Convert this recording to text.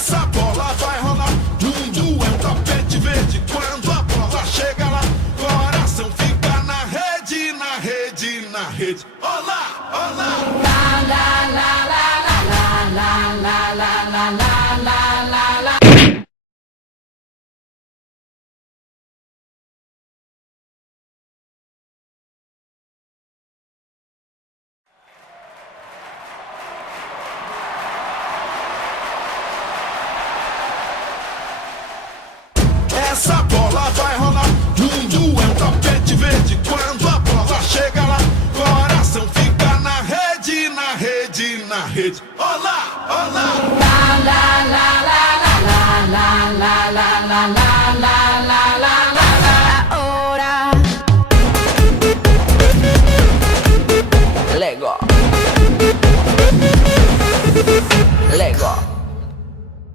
Essa bola vai rolar num duelo tapete verde. Quando a bola chega lá, coração fica na rede, na rede, na rede. Olá, olá. La la la la la la la la la la la la la. Essa bola